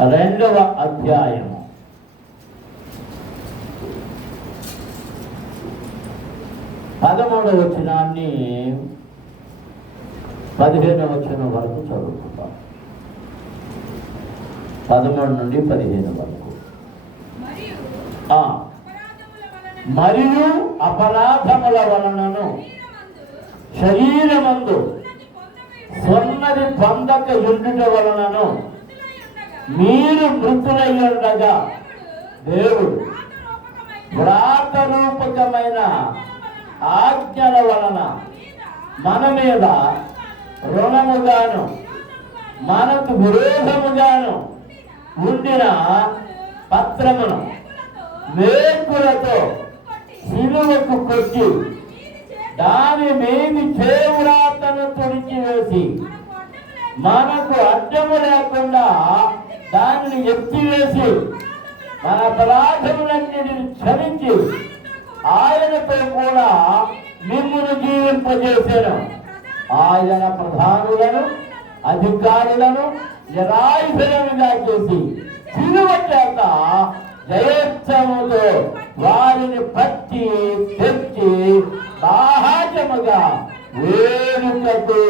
2వ అధ్యాయము 13వ వచనాన్ని 15వ వచనం వరకు చదువుకుంటాం. 13 నుండి 15 వరకు. మరియు అపరాధముల వలనను శరీరమందు సున్నది పొందక ఉండుట వలనను మీరు మృతులై ఉండగా దేవుడు వ్రాతరూపకమైన ఆజ్ఞల వలన మన మీద రుణముగాను మనకు విరోధముగాను ఉండిన పత్రమును మేకులతో సిలువకు కొట్టి దాని మీది చేవ్రాతను తుడిచివేసి మనకు అడ్డము లేకుండా దానిని ఎత్తివేసి మన అపరాధములన్నిటిని క్షమించి ఆయనతో కూడా మిమ్మును జీవింపజేశాను. ఆయన ప్రధానులను అధికారులను నిరాయుధులుగా చేసి సిలువ చేత జయోత్సవముతో వారిని పట్టి తెచ్చి సహజముగా వేడుకకు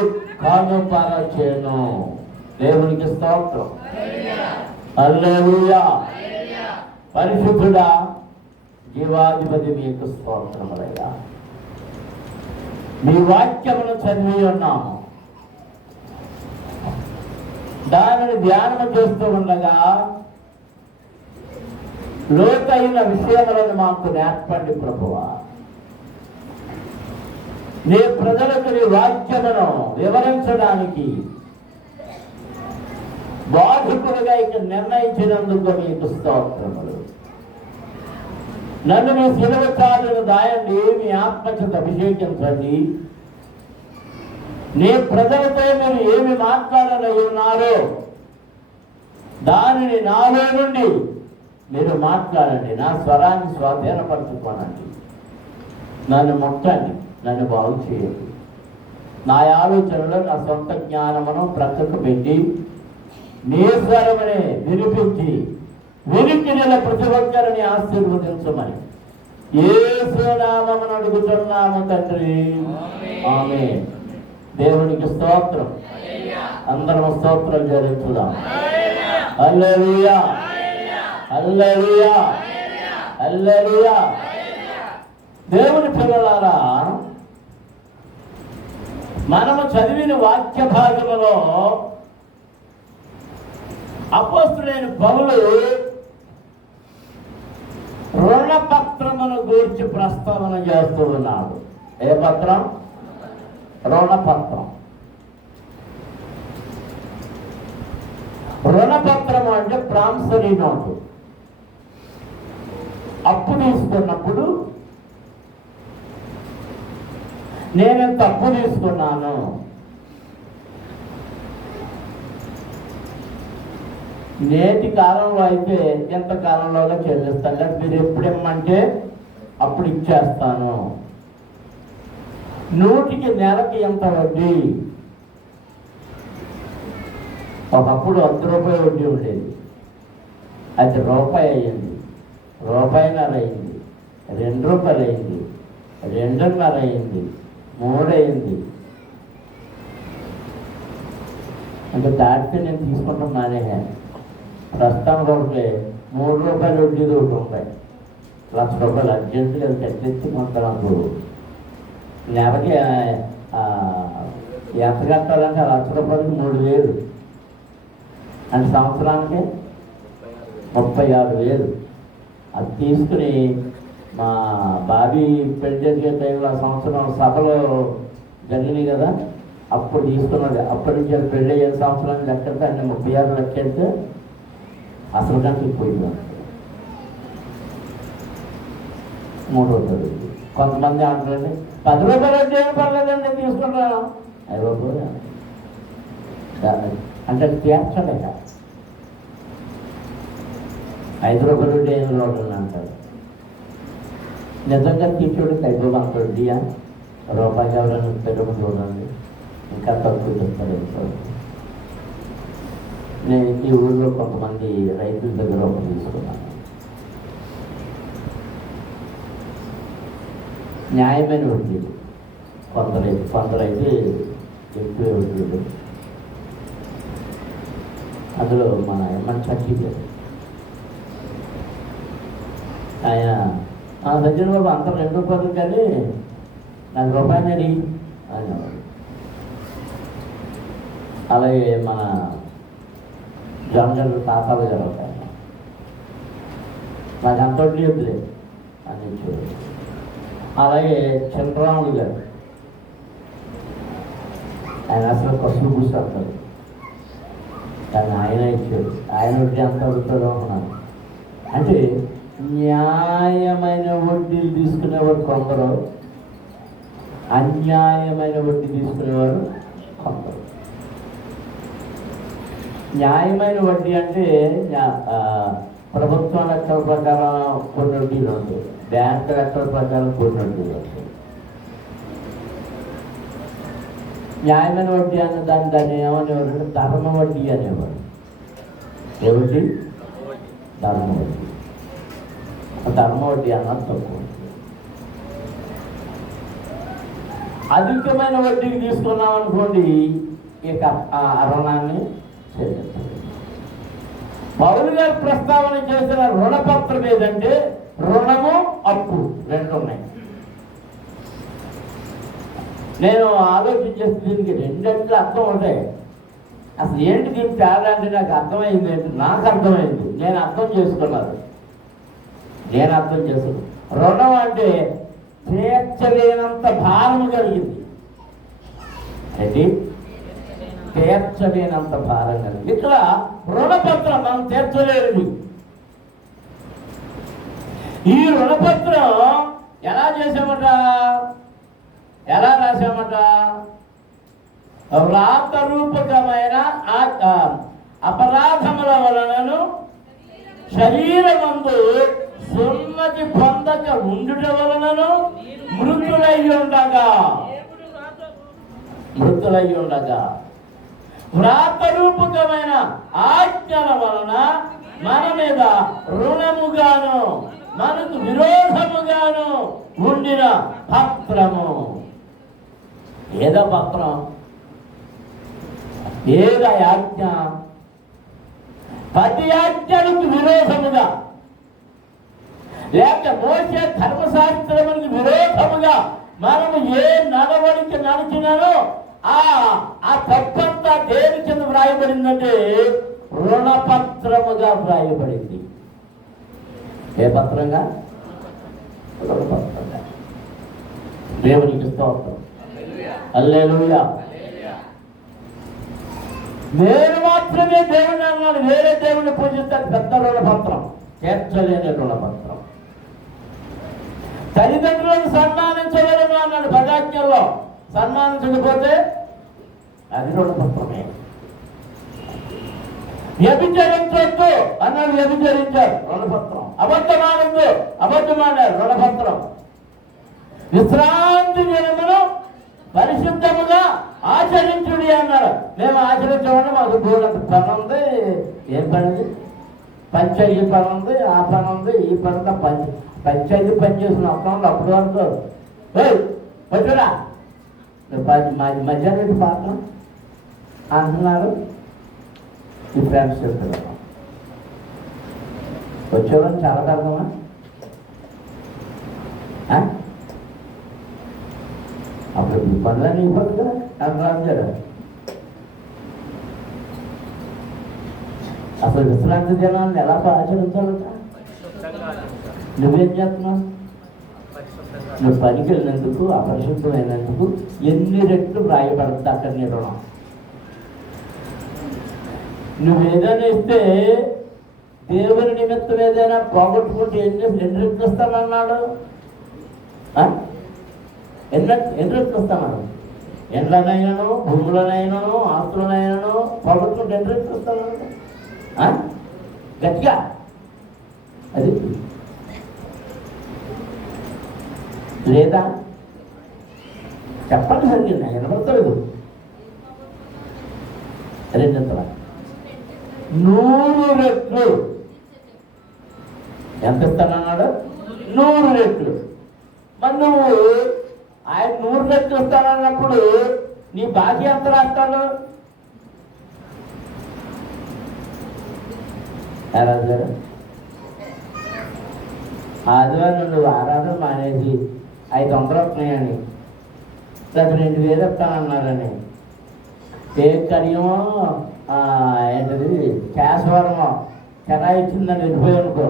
కనుపరచెను. దేవునికి స్తోత్రం. హల్లెలూయా. పరిశుద్ధుడా జీవాధిపతి మీకు స్తోత్రములయ్యా. మీ వాక్యమును చదివి ఉన్నాము, దానిని ధ్యానం చేస్తూ ఉండగా లోతైన విషయములను మాకు నేర్పండి ప్రభువా. నీ ప్రజలకు నీ వాక్యమును వివరించడానికి బాధకులుగా ఇక నిర్ణయించినందుకు మీకు స్తోత్రములు. నన్ను మీ సిలువ చాటును దాయండి, మీ ఆత్మచేత అభిషేకించండి. నీ ప్రజలతో మీరు ఏమి మాట్లాడనై ఉన్నారో దానిని నాలో నుండి మీరు మాట్లాడండి. నా స్వరాన్ని స్వాధీనపరచుకోనండి. నన్ను ముట్టండి, నన్ను బాగు చేయండి. నా ఆలోచనలో నా సొంత జ్ఞానమును ప్రక్కకు పెట్టి నీ స్వరమని వినిపించి వినికిడిన ప్రతి ఒక్కరిని ఆశీర్వదించమని యేసు నామమున అడుగుతున్నాము తండ్రి, ఆమేన్. దేవునికి స్తోత్రం. అందరం స్తోత్రం జరుగుతుందాం. హల్లెలూయా, హల్లెలూయా, హల్లెలూయా. దేవుని పిల్లలారా, మనము చదివిన వాక్య భాగములో అపోస్తులైన పౌలు రుణపత్రమును గూర్చి ప్రస్తావన చేస్తూ ఉన్నాడు. ఏ పత్రం? రుణపత్రం. రుణపత్రం అంటే ప్రామిసరీ నోటు. అప్పు తీసుకున్నప్పుడు నేనెంత అప్పు తీసుకున్నాను, నేటి కాలంలో అయితే ఎంత కాలంలోగా చెల్లిస్తాను, లేదా మీరు ఎప్పుడు ఇమ్మంటే అప్పుడు ఇచ్చేస్తాను, నూటికి నెలకి ఎంత వడ్డీ. ఒకప్పుడు ₹1 వడ్డీ ఉండేది, అది రూపాయి అయ్యింది, ₹1.50 అయింది, ₹2 అయింది, ₹2.50 అయింది, $3 అయింది. అంటే దాటితే నేను తీసుకుంటాం మానేయాను. ప్రస్తుతం ఒకటి ₹3 వడ్డీది ఒకటి ఉంటాయి. ₹1,00,000 అర్జెంటుగా తెచ్చి కొంటాను. నెలకి ఎంత కట్టాలంటే ₹1,00,000కి ₹3,000 అంటే సంవత్సరానికి 36,000. అది తీసుకుని మా బాబీ పెళ్లి జరిగే టైంలో ఆ సంవత్సరం సభలో జరిగినాయి కదా, అప్పుడు తీసుకున్నది. అప్పటి నుంచి అది పెళ్ళి అయ్యే సంవత్సరానికి లెక్కెళ్తే అన్ని 36 లెక్కెళ్తే అసలు కంటే పోయింది. ₹3. కొంతమంది అంటారండి ₹10 వడ్డీ ఏం పర్లేదండి తీసుకుంటాను. ₹5 అంటే తీర్చలేక ₹5 వడ్డీ ఏం లోటు అంటారు. నిజంగా తీర్చోడికి ₹5 అంత వడ్డీయా? రూపాయి ఎవరైనా పెరుగు చూడండి, ఇంకా తక్కువ చెప్తారు. నేను ఈ ఊళ్ళో కొంతమంది రైతుల దగ్గర ఒక తీసుకున్నాను. న్యాయమైన వడ్డీలు కొందరైతే ఎక్కువ వడ్డీలు. అందులో మన ఎమ్మెల్యే చక్కీ ఆయన సజ్జన బాబు అంత 2 రూపాయలు కానీ నాకు రూపాయలు అని అలాగే మన జాన్ తాతాలు గారు ఒక నాకు అంత వడ్డీ వద్దులే అని చూడు. అలాగే చంద్రరాములు గారు ఆయన అసలు కసులు కూర్చుంటారు కానీ ఆయన ఇచ్చాడు. ఆయన వడ్డీ అంత అడుగుతాడో అన్నాను. అంటే న్యాయమైన వడ్డీలు తీసుకునేవారు కొందరు, అన్యాయమైన వడ్డీ తీసుకునేవారు కొందరు. న్యాయమైన వడ్డీ అంటే ప్రభుత్వం లెక్కల ప్రకారం కొన్ని వడ్డీలు ఉంటాయి, బ్యాంకు లెక్కల ప్రకారం కొన్ని వడ్డీలు ఉంటాయి. న్యాయమైన వడ్డీ అన్న దాన్ని ఏమనేవారు? ధర్మ వడ్డీ అనేవారు. ఏమిటి? ధర్మ వడ్డీ. ధర్మ వడ్డీ అన్నది తక్కువ. అధికమైన వడ్డీకి తీసుకున్నాం అనుకోండి, ఇక ఆ రుణాన్ని చెల్లించాలి. పౌలు గారు ప్రస్తావన చేసిన రుణపత్రం ఏదంటే రుణము, అప్పు 2 ఉన్నాయి. నేను ఆలోచించేసి దీనికి 2 అర్థం ఉంటాయి. అసలు ఏంటి దీని తేడా అంటే నాకు అర్థమైంది ఏంటి? నాకు అర్థమైంది, నేను అర్థం చేసుకున్నాను. రుణం అంటే తీర్చలేనంత భారము కలిగింది. ఏంటి? తీర్చలేనంత భారం కలిగింది. ఇక్కడ రుణపత్రం మనం తీర్చలేదు. ఈ రుణపత్రం ఎలా రాశామట? వ్రాతరూపకమైన అపరాధముల వలనను శరీరమందు సున్నతి పొందక ఉండుట వలనను మృతులై ఉండగా వ్రాతరూపకమైన ఆజ్ఞల వలన మన మీద రుణముగాను మనకు విరోధముగాను ఉండిన పత్రము. ఏదో పత్రం, ఏదో ఆజ్ఞ, 10 ఆజ్ఞలకు విరోధముగా లేక మోసే ధర్మశాస్త్రములకు విరోధముగా మనము ఏ నడవడిక నడిచినానో ఆ తప్పంతా దేని కింద వ్రాయబడిందంటే రుణపత్రముగా వ్రాయబడింది. ఏ పత్రంగా? రుణపత్రంగా. దేవునికి స్తోత్రం. హల్లెలూయా. నేను మాత్రమే దేవుని అన్నాడు, వేరే దేవుని పూజిస్తాను. పెద్ద రుణపత్రం, తీర్చలేని రుణపత్రం. తల్లిదండ్రులను సన్మానించగలను అన్నాడు 10 ఆజ్ఞల్లో. సన్మానించకపోతే అది రుణపత్రమే. వ్యభిచరించొద్దు అన్నాడు, వ్యభిచరించారు, రుణపత్రం. అబద్ధమాడద్దు, అబద్ధమాడారు, రుణపత్రం. విశ్రాంతి దినమును పరిశుద్ధముగా ఆచరించుడి అన్నారు. మేము ఆచరించమని మాకు బోర్డు పని ఉంది. ఏం పని? పంచాయతీ పని ఉంది, ఆ పని ఉంది, ఈ పని ఉంది. పంచాయతీ పని చేసిన అప్పుడు అప్పటి వరకు వచ్చురా మధ్యాహ్నం పాత్ర అంటున్నారు. ఈ ఫ్రెండ్స్ చెప్తున్నారు వచ్చేవాళ్ళని చాలా కారణమా? అప్పుడు ఈ పనులని ఇవ్వదు కదా అని రాజారు. అసలు విశ్రాంతి దినాన్ని ఎలా ఆచరించాలంట? నువ్వేం చేస్తున్నావు? నువ్వు పనికి వెళ్ళినందుకు, అపరిశుద్ధమైనందుకు ఎన్ని రెట్లు వ్రాయబడుతుంది అక్కడ నీ రుణం. నువ్వేదైనా ఇస్తే దేవుని నిమిత్తం ఏదైనా పోగొట్టుకుంటే ఎన్ని రెట్లు ఇస్తానన్నాడు? ఎన్ని రెట్లు ఇస్తామన్నాడు? ఎండ్లనైనాను, భూములనైనాను, ఆస్తులనైనాను పోగొట్టుకుంటే ఎన్ని రెట్లు ఇస్తామన్నాడు? గట్టిగా అది లేదా చెప్పండి. జరిగింది వినబడతాడు. రెండింతల 100 రెట్లు. ఎంత ఇస్తానన్నాడు? 100 రెట్లు. మరి నువ్వు ఆయన 100 రెట్లు ఇస్తానన్నప్పుడు నీ బాకీ ఎంత రాస్తాడు? రాజుగారు, ఆదివారం నువ్వు ఆరాధన మానేసి 500 వస్తున్నాయని, లేదా 2000 వస్తానన్నారని, కడియమో ఏంటది కేశవరమో కిరాయి ఇచ్చిందని వెళ్ళిపోయి అనుకో,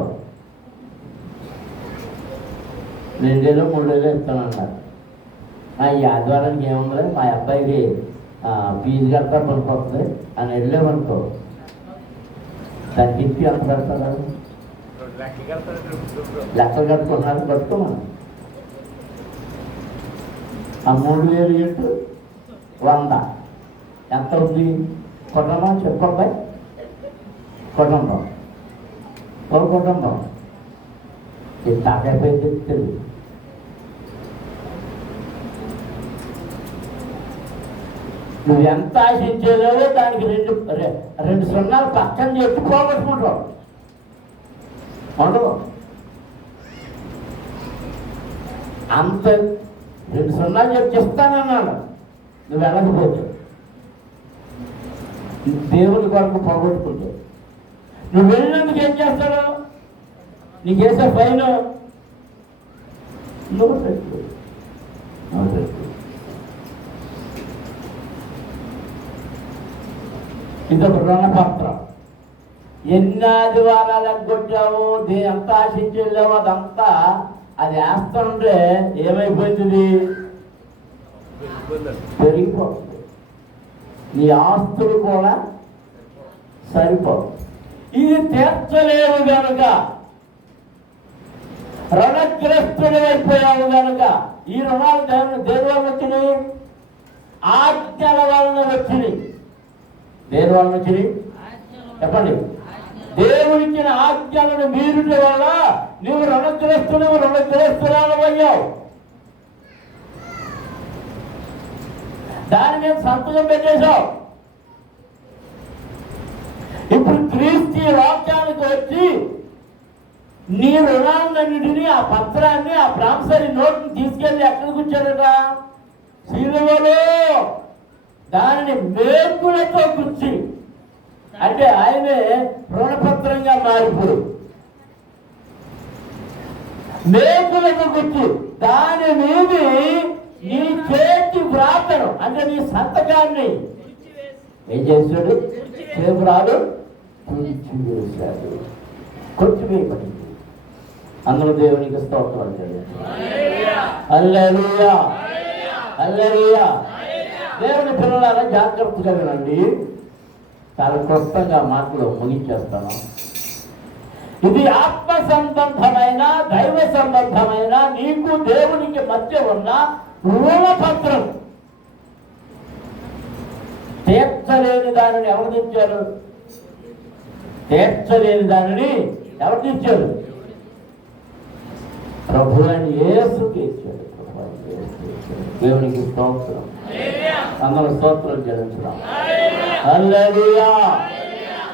2000 3000 ఇస్తానన్నారు. ఈ ఆదివారానికి ఏముంది, మా అబ్బాయికి ఫీజు కడతా పనికొస్తుంది అని వెళ్ళామనుకో, దానికి ఇంటి ఎంత పెడతారు? లెక్కలు కట్టుకున్నారు, కట్టుకోమని. ఆ 3000 ఇంటూ 100 ఎంత అవుతుంది? కుటుంబం చెప్పబ్బాయి, కుటుంబం ఒక కుటుంబం ఇది తాకైపోయి తెస్తుంది. నువ్వు ఎంత ఆశించేలేవో దానికి 2 సున్నాలు పక్కన చెప్పి పోగొట్టుకుంటావు. ఉండవు అంత 2 సున్నాలు చెప్పి ఇస్తానన్నాడు. నువ్వు వెళ్ళకపోతే దేవుని కొరకు పోగొట్టుకుంటావు. నువ్వు వెళ్ళినందుకు ఏం చేస్తాడు? నీకు వేసే ఫైన్ 100 రెట్లు. ఇదొక రుణపత్రం. ఎన్ని ఆదివారాలు ఎగ్గొట్టావు, ఎంత ఆశించి వెళ్ళావు, అదంతా అది వేస్తుంటే ఏమైపోయింది? పెరిగిపోతుంది. నీ ఆస్తులు కూడా సరిపోదు. ఇది తీర్చలేవు కనుక, రుణగ్రస్తుడు అయిపోయావు కనుక, ఈ రుణాలు దేని వల్ల వచ్చినాయి? ఆజ్ఞల వలన వచ్చినాయి. దేని వలన వచ్చినాయి చెప్పండి? దేవుడిచ్చిన ఆజ్ఞలను మీరుట వల్ల నువ్వు రుణగ్రస్తురాలు అయ్యావు. దాని మీద సంతకం పెట్టేశావు. ఇప్పుడు క్రీస్తు వాక్యానికి వచ్చి నీ రుణాలన్నింటినీ, ఆ పత్రాన్ని, ఆ ప్రామిసరీ నోట్ని తీసుకెళ్ళి ఎక్కడికి వచ్చాడట? సిలువలో దానిని మేకులతో గుచ్చి, అంటే ఆయనే రుణపత్రంగా మారిపోయి మేకులతో గుచ్చి దాని మీద నీ చేతి వ్రాతను, అంటే నీ సంతకాన్ని ఏం చేశాడు? చేతురాలు వేశాడు, కొట్టివేయబడింది. అందులో దేవునికి స్తోత్రం. హల్లెలూయా, హల్లెలూయా. దేవుని పిల్లలారా జాగ్రత్తగా వినండి. చాలా క్లుప్తంగా మాటలు ముగించేస్తాను. ఇది ఆత్మ సంబంధమైన, దైవ సంబంధమైన, నీకు దేవునికి మధ్య ఉన్న రుణపత్రం. తీర్చలేని దానిని ఎవరు తెచ్చారు? తీర్చలేని దానిని ఎవరు తెచ్చారు? ప్రభు అని యేసు తీర్చాడు. దేవునికి స్తోత్రం. అందరూ స్తోత్రం చెల్లించుదాం. హల్లెలూయా,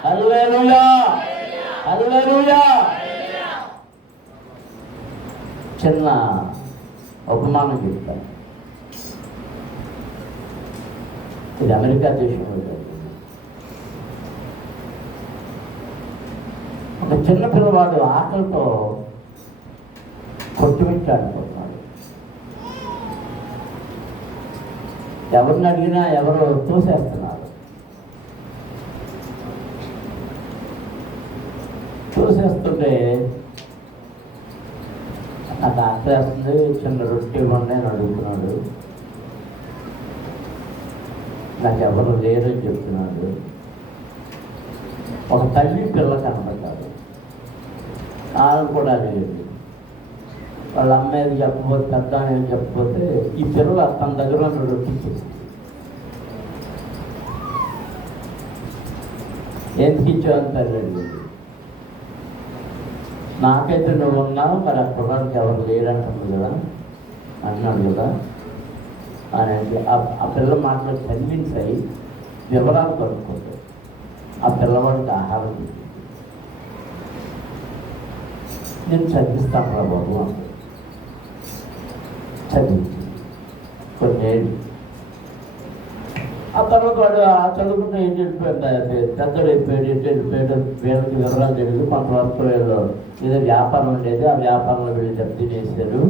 హల్లెలూయా, హల్లెలూయా. చిన్న ఉపమానం చెప్తాను. ఇది అమెరికా దేశంలో జరిగింది. ఒక చిన్న పిల్లవాడు ఆకలితో కొట్టుమిట్టాడుతున్నాడు. ఎవరిని అడిగినా ఎవరు తోసేస్తున్నారు. తోసేస్తుంటే నాకు ఆకలేస్తుంది, చిన్న రొట్టె ఇవ్వండి అని అడుగుతున్నాడు. నాకు ఎవరు లేరని చెప్తున్నాడు. ఒక తల్లి పిల్ల కనబడ్డాడు. ఆమె కూడా లేదు. వాళ్ళ అమ్మ ఏది చెప్పబోతే, పెద్ద అని చెప్పబోతే ఈ పిల్ల తన దగ్గర ఉన్న రొట్టె ఇచ్చేసింది. ఎందుకు ఇచ్చావని తల్లి అడిగింది. నాకైతే నువ్వు ఉన్నావు, మరి ఆ కుర్రానికి ఎవరు లేరంటుంది కదా అన్నాడు కదా అని. ఆ పిల్ల మాటలు కన్విన్స్ అయ్యి వివరాలు కనుక్కుంటాడు. ఆ పిల్లవాడికి ఆహారం పెట్టింది. నేను చదివిస్తాను రా బాబు అంటే చదివించింది కొన్నేళ్ళు. ఆ తర్వాత వాడు ఆ చదువుకుంటే ఏంటి పెద్దలు వెళ్ళిపోయాడు. వీళ్ళకి వివరాలు తెలియదు. కొంతవరకు వీళ్ళు ఏదో వ్యాపారం ఉండేది, ఆ వ్యాపారంలో వీళ్ళు దెబ్బతి చేశారు.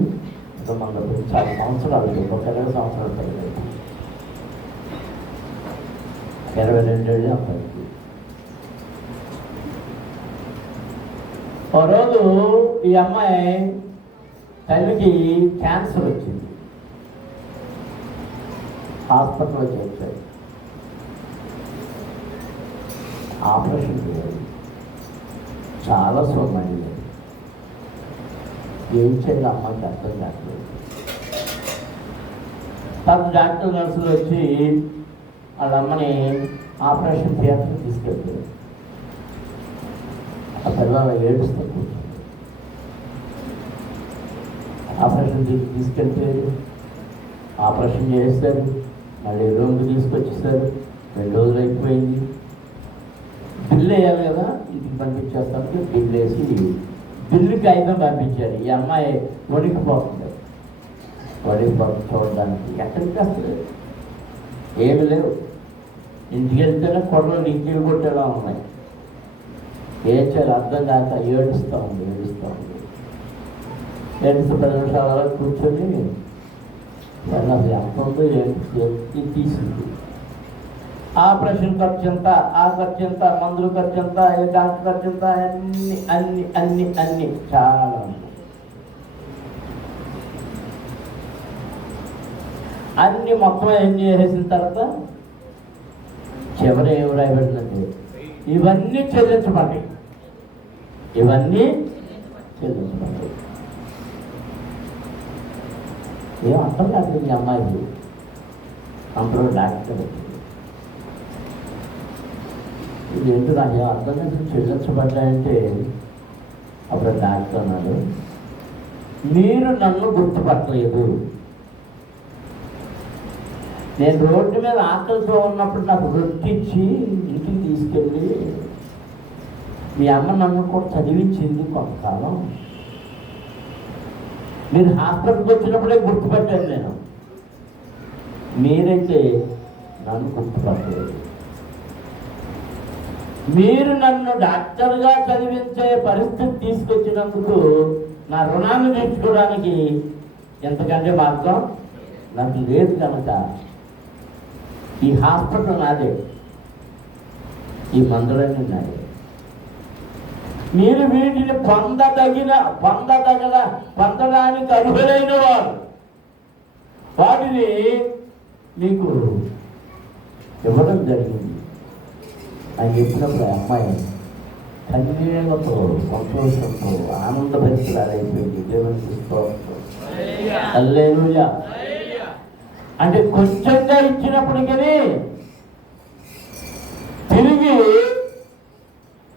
ఇంకా మన గురించి చాలా సంవత్సరాలు, ఒక 20 సంవత్సరాలు పడింది, 22 ఏళ్ళు అప్పటికి. ఓ రోజు ఈ అమ్మాయి తల్లికి క్యాన్సర్ వచ్చింది. హాస్పిటల్లో చేర్చారు. ఆపరేషన్ చేయాలి. చాలా సొమ్మండి. ఏం చేయాలి అమ్మాయికి అర్థం కావట్లేదు. తను డాక్టర్ నర్సులు వచ్చి వాళ్ళ అమ్మని ఆపరేషన్ థియేటర్కి తీసుకెళ్తారు. ఆ పిల్లలు ఏడుస్తూ కూర్చుంది. ఆపరేషన్ తీసుకెళ్తారు. ఆపరేషన్ చేస్తారు. మళ్ళీ రూమ్కి తీసుకొచ్చేస్తారు. 2 రోజులు అయిపోయింది. బిల్లు వేయాలి కదా, ఇంటికి పంపించేస్తానికి బిల్లు వేసి బిల్లు కాగితం పంపించారు. ఈ అమ్మాయి వణికిపోతుంది. చూడడానికి ఎక్కడికి వస్తుంది, ఏమి లేవు. ఇంటికి వెళ్తేనే కొడలు నీళ్ళు కొట్టేలా ఉన్నాయి. ఏం చేయాలి అర్థం కాక ఏడుస్తూ ఉంది. 10 నిమిషాల కూర్చొని అసలు ఎంత ఉందో తీసింది. ఆపరేషన్ ఖర్చు ఎంత, ఆ ఖర్చు ఎంత, మందులు ఖర్చు ఎంత, డాక్టర్ ఖర్చు ఎంత, అన్ని అన్ని అన్ని అన్ని చాలా అన్ని మొత్తం ఏం చేసేసిన తర్వాత చివరి ఏమి రాయబడిందంటే ఇవన్నీ చెల్లించబడ్డాయి. ఏం అర్థం కాదు ఈ అమ్మాయికి. అందులో డాక్టర్ ఇది ఏంటో నాకు ఏం అర్థం కాదు. చెల్లించబడ్డాయంటే అప్పుడు డాక్టర్ అన్నాడు, మీరు నన్ను గుర్తుపట్టలేదు. నేను రోడ్డు మీద ఆకలితో ఉన్నప్పుడు నాకు రొట్టిచ్చి ఇంటికి తీసుకెళ్ళి మీ అమ్మ నన్ను కూడా చదివించింది కొంతకాలం. మీరు హాస్పిటల్కి వచ్చినప్పుడే గుర్తుపట్టాను నేను. మీరైతే నన్ను గుర్తుపట్టలేదు. మీరు నన్ను డాక్టర్గా చదివించే పరిస్థితి తీసుకొచ్చినందుకు నా రుణాన్ని తీర్చుకోవడానికి ఎంతకంటే మార్గం నాకు లేదు. కనుక ఈ హాస్పిటల్ నాదే, ఈ మందులన్నీ నాదే. మీరు వీటిని పొందడానికి అర్హులైన వారు వాటిని మీకు ఇవ్వడం జరిగింది అని చెప్పినప్పుడు అమ్మాయి కన్నీళ్లతో సంతోషంతో ఆనందభరితురాలైపోయింది. దేవునికి స్తోత్రం. హల్లెలూయా. అంటే కొంచెంగా ఇచ్చినప్పటికీ తిరిగి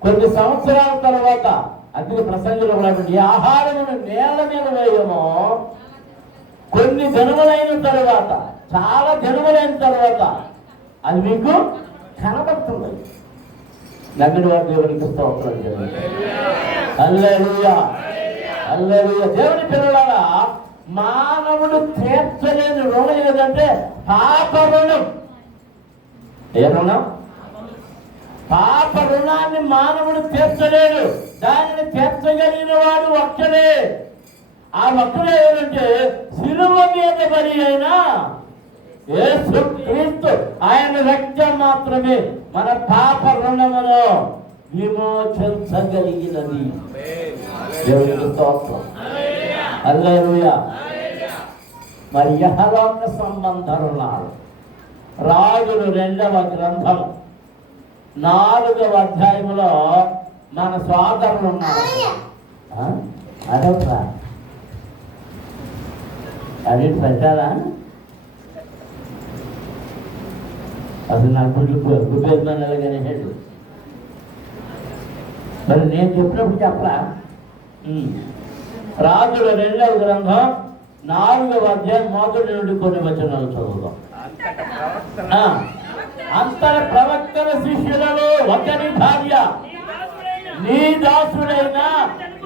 కొన్ని సంవత్సరాల తర్వాత అందుకే ప్రసంగంలో ఉన్నటువంటి ఆహారమును నేల మీద వేయము కొన్ని దినములైన తర్వాత, చాలా దినములైన తర్వాత అది మీకు కనబడుతుంది. నమ్మిన వారి దేవునికి స్తోత్రం. హల్లెలూయా, హల్లెలూయా. దేవుని పిల్లలారా, మానవుడు తీర్చలేని రుణం ఏదంటే పాప రుణం. ఏ రుణం? పాప రుణాన్ని మానవుడు తీర్చలేడు. దానిని తీర్చగలిగిన వాడు ఒక్కడే. ఆ ఒక్కడే ఏమంటే శిలువ మీద బలి అయినా యేసుక్రీస్తు, ఆయన రక్తం మాత్రమే మన పాప రుణమును విమోచించగలిగినది. దేవునికి స్తోత్రం. హల్లెలూయా. మరి యెహోవాక సంబంధ రుణాలు రాజుల 2వ గ్రంథం 4వ అధ్యాయంలో మన సోదరులు ఉన్నారు. అడవురా అది పెట్టాలా? అసలు నా గుడ్లు మరి నేను చెప్పినప్పుడు చెప్పరా? రాజుల 2వ గ్రంథం 4వ అధ్యాయం 1 నుండి కొన్ని వచనాలు చదువుదాం. అంతర ప్రవక్తల శిష్యులలో ఒకరి భార్య నీ దాసుడైన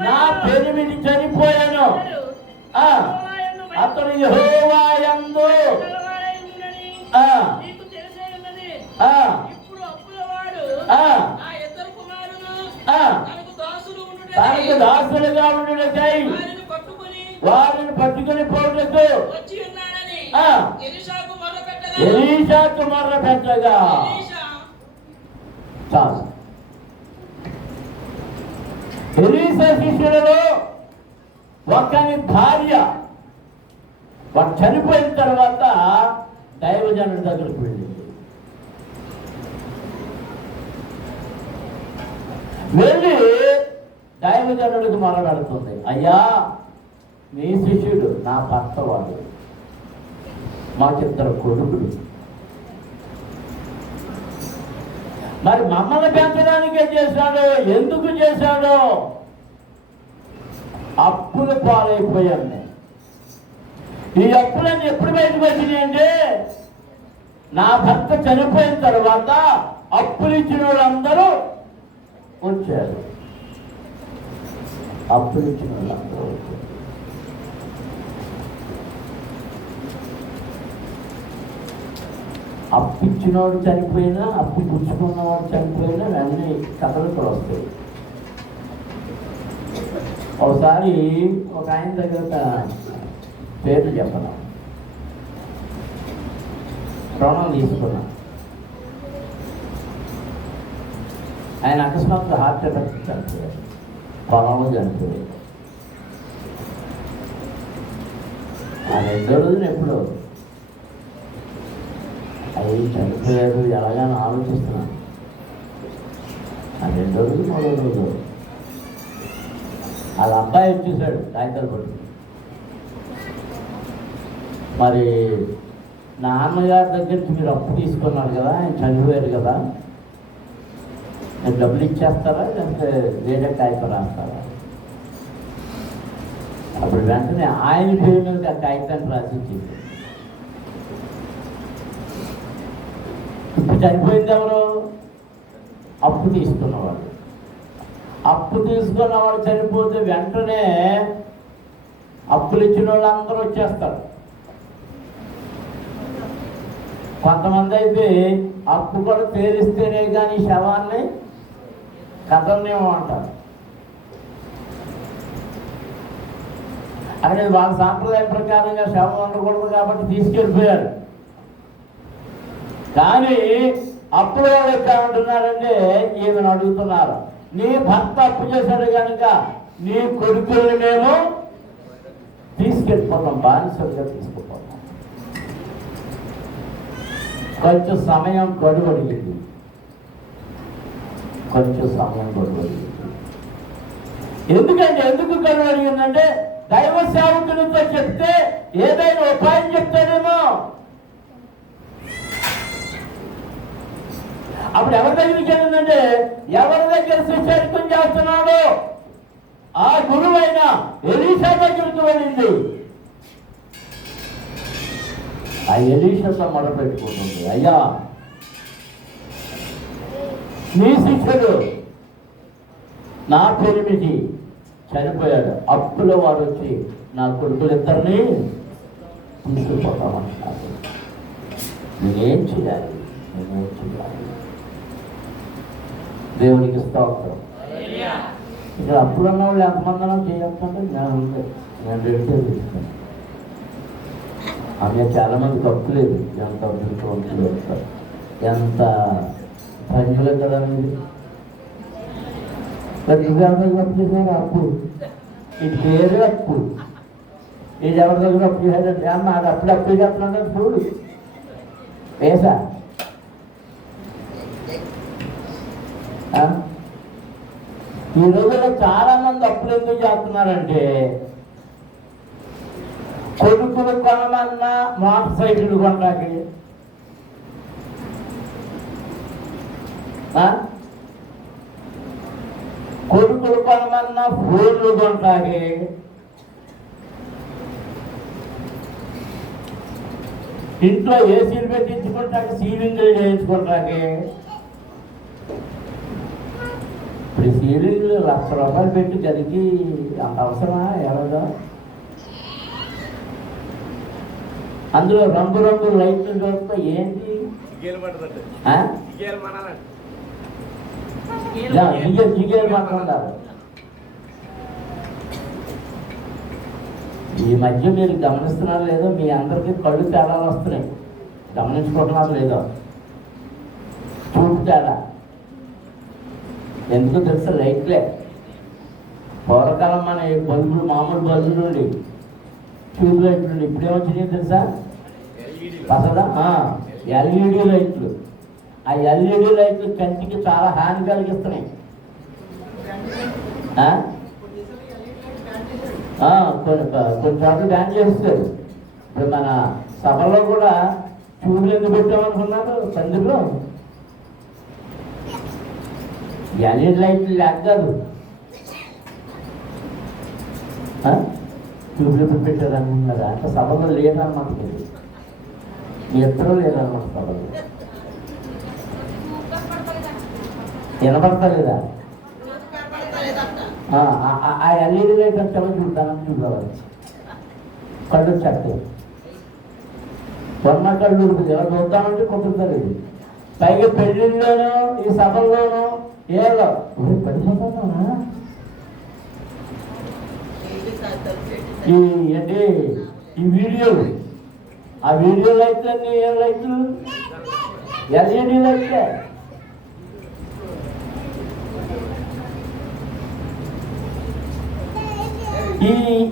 నా పెనిమిటి చనిపోయాను, అతడు యెహోవా యందు తనకు దాసులుగా ఉండుటకై వారిని పట్టుకుని పోవుటకు ఎలీషాకు మొర్ర పెట్టగా చాలు. ఎలీషా శిష్యులలో ఒకని భార్య వాడు చనిపోయిన తర్వాత దైవజనుడి దగ్గరకు వెళ్ళింది. వెళ్ళి దైవజనుడికి మొరబెడుతుంది, అయ్యా నీ శిష్యుడు నా భర్త వాడు, మాకిద్దరు కొడుకులు, మరి మమ్మల్ని పెంచడానికే చేశాడు, ఎందుకు చేశాడు? అప్పులు పాలైపోయాను నేను. ఈ అప్పులన్నీ ఎప్పుడు బయటకు వచ్చినాయి అంటే నా భర్త చనిపోయిన తర్వాత అప్పులు ఇచ్చిన వాళ్ళందరూ వచ్చారు. అప్పులు ఇచ్చిన వాళ్ళందరూ వచ్చారు. అప్పు ఇచ్చినవాడు చనిపోయినా, అప్పు పుచ్చుకున్నవాడు చనిపోయినా అన్ని కథలు కూడా వస్తాయి. ఒకసారి ఒక ఆయన దగ్గర పేర్లు చెప్పను, రుణం తీసుకున్నా. ఆయన అకస్మాత్తుగా హార్ట్ అటాక్ చనిపోయాడు, పొలంలో చనిపోయాడు. ఆ 2వ రోజున ఎప్పుడు అవి చనిపోయాడు ఎలాగని ఆలోచిస్తున్నాను. ఆ 2వ రోజు 3వ రోజు వాళ్ళ అబ్బాయి వచ్చేసాడు కాగితాలు పట్టు. మరి నాన్నగారి దగ్గర మీరు అప్పు తీసుకున్నారు కదా, ఆయన చనిపోయారు కదా, మీరు డబ్బులు ఇచ్చేస్తారా లేకపోతే వేరే కాగితం రాస్తారా? అప్పుడు వెంటనే ఆయన పేరు మీద ఆ కాగితాన్ని రాసి ఇచ్చేసి, ఇప్పుడు చనిపోయింది ఎవరు? అప్పు తీసుకున్నవాడు. అప్పు తీసుకున్నవాడు చనిపోతే వెంటనే అప్పులు ఇచ్చిన వాళ్ళు అందరూ వచ్చేస్తారు. కొంతమంది అయితే అప్పు కూడా తీరిస్తేనే కానీ శవాన్ని కథలనేమో అంటారు. అక్కడ వాళ్ళ సాంప్రదాయం ప్రకారంగా శవం ఉండకూడదు కాబట్టి తీసుకెళ్ళిపోయారు. కానీ అప్పుడు వాళ్ళు ఎక్కడ అంటున్నారంటే ఈమెను అడుగుతున్నారు, నీ భర్త అప్పు చేశాడు కనుక నీ కొడుకుల్ని మేము తీసుకెళ్ళిపోతాం, బానిసలుగా తీసుకుపోతాం. కొంచెం సమయం గడువడిగింది, కొంచెం సమయం గడువడిగింది. ఎందుకు గడువడిగిందంటే దైవ సేవకునితో చెప్తే ఏదైనా ఉపాయం చెప్తాడేమో. అప్పుడు ఎవరి దగ్గరికి వెళ్ళిందంటే ఎవరి దగ్గర శిష్యత్వం చేస్తున్నాడో ఆ గురువైన ఎలీషా దగ్గరికి వెళ్ళింది. ఆ ఎలీషాతో మొదలుపెట్టుకుంటుంది, అయ్యా నీ శిష్యుడు నా పెనిమిటి చనిపోయాడు, అప్పుల వారు వచ్చి నా కొడుకులిద్దరిని తీసుకుపోతామంటున్నారు. నేనేం చేయాలి? దేవునికి స్తోత్రం. ఇక్కడ అప్పుడున్న వాళ్ళు ఎంతమందినో చేయొచ్చంటే నేను రెడీ తీసుకున్నాను. ఆమె చాలా మందికి అప్పు లేదు, ఎంత అప్పులు వస్తారు, ఎంత ధన్యులు కదా మీరు. అప్పు చేశారు, అప్పు ఇది పేరు అప్పు. ఇది ఎవరి దగ్గర అప్పు చేశారంటే అమ్మ అది అప్పు చేస్తున్నాడు చూడు వేసా. ఈ రోజుల్లో చాలా మంది అప్పులు ఎందుకు చేస్తున్నారంటే కొడుకులు కొనమన్నా మోటార్ సైకిల్ కొనడానికి, కొడుకులు కొనమన్నా ఫోన్లు కొనడానికి, ఇంట్లో ఏసీలు పెట్టించుకుంటాక సీలింగ్లు చేయించుకుంటాకే ఇప్పుడు సీలింగ్లు ₹1,00,000 పెట్టి జరిగి అంత అవసరమా ఎలాగా? అందులో రంగురంగుల లైట్లు చూస్తే ఏంటి జిగేలు మాట్లాడారు. ఈ మధ్య మీరు గమనిస్తున్నారు లేదో, మీ అందరికీ కళ్ళు తేడాలు వస్తున్నాయి. గమనించుకుంటున్నారు లేదో చూపు తేడా. ఎందుకు తెలుసా? లైట్లే. పూర్వకాలం మన బల్బులు, మామూలు బల్బులు నుండి ట్యూబ్ లైట్లు నుండి ఇప్పుడేమొచ్చినాయి తెలుసా? అసలు ఎల్ఈడి లైట్లు. ఆ ఎల్ఈడి లైట్లు కంటికి చాలా హాని కలిగిస్తున్నాయి. కొన్ని చోట్ల బ్యాన్ చేస్తారు. ఇప్పుడు మన సభలో కూడా ట్యూబ్లు ఎందుకు పెట్టామనుకున్నారు? సందులో ఎల్ఈడి లైట్లు లేక కాదు, ట్యూబ్లు ఎప్పుడు పెట్టారనుకున్నారా? అంటే సభలో లేదన్నమాట. మీ ఎప్పుడూ లేదన్నమాట సభలో. వినపడతలేదా? ఆ ఎల్ఈడి లైట్ అంటే చూద్దామని చూడవచ్చు. కళ్ళు చెట్టు కొన్న కళ్ళు ఎవరు చూద్దామంటే కుదురుతలేదు. పైగా పెళ్ళిళ్ళలోనూ ఈ సభల్లోనూ ఏదో పడిపోతున్నా ఏంటి ఈ వీడియోలు. ఆ వీడియో లైట్లన్నీ ఏం లైట్లు? ఎల్ఈడి లైట్లే.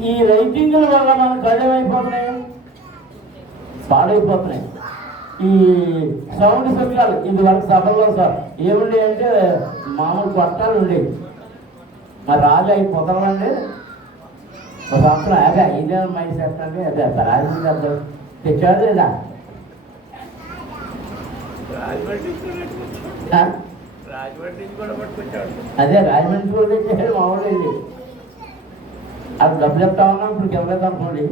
ఈ లైటింగ్ల వల్ల మన కళ్ళు ఏమైపోతున్నాయి? పాడైపోతున్నాయి. ఈ సౌండ్ శబ్దాలు ఇది వరకు సభల్లో సార్ ఏముండే అంటే మామూలు కొట్టాలు ఉండేవి. మరి రాజు అవి కుదరలండి. ఒక సంవత్సరం అదే 5 మైలు చెప్పండి. అదే రాజు తెచ్చాడు లేదా? అదే రాజమండ్రి కూడా తెచ్చాడు. మామూలు వెళ్ళి అది డబ్బులు చెప్తా ఉన్నాం. ఇప్పుడు ఎవరైతే అనుకోండి